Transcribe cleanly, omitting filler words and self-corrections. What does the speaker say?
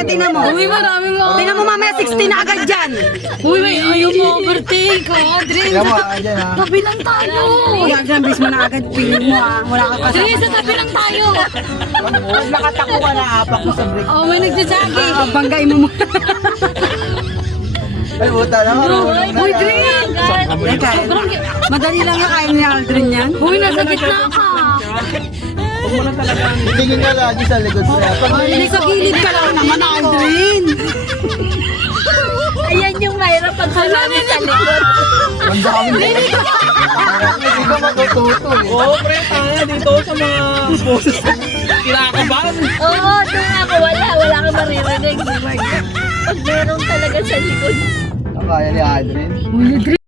Kaya tingnan mo. Uy, maraming mga. Tingnan mo mamaya 60 na agad dyan. Uy, may ayaw mo overtake, ha? Dre, Tingnan mo, dyan ha. tabi lang tayo. Yan dyan, bis mo na agad. Piling mo ah. Wala ka pa. Dre, sa tabi lang tayo. Huwag nakatakbo ka na, apak mo sa break. Oh, may nagsasagi. Banggay mo muna. Ay, buta na, marunong na. Uy, Dre. Teka, Sobrang... madali lang yung kaya ni Aldrin yan. Uy, nasa gitna ka. Tingin nga lagi sa likod niya. Pag Ay, sa gilid ka lang naman, Aldrin. Ayan yung mahirap pag marami sa likod. Manda kami. Hindi ka matututo eh. Oo, pre, tanga dito sa mga boses. Kinakabahan. Oo, doon ako wala kang maririnig. Pag meron talaga sa likod. Ang kaya ni Adrian. Uy, Dre.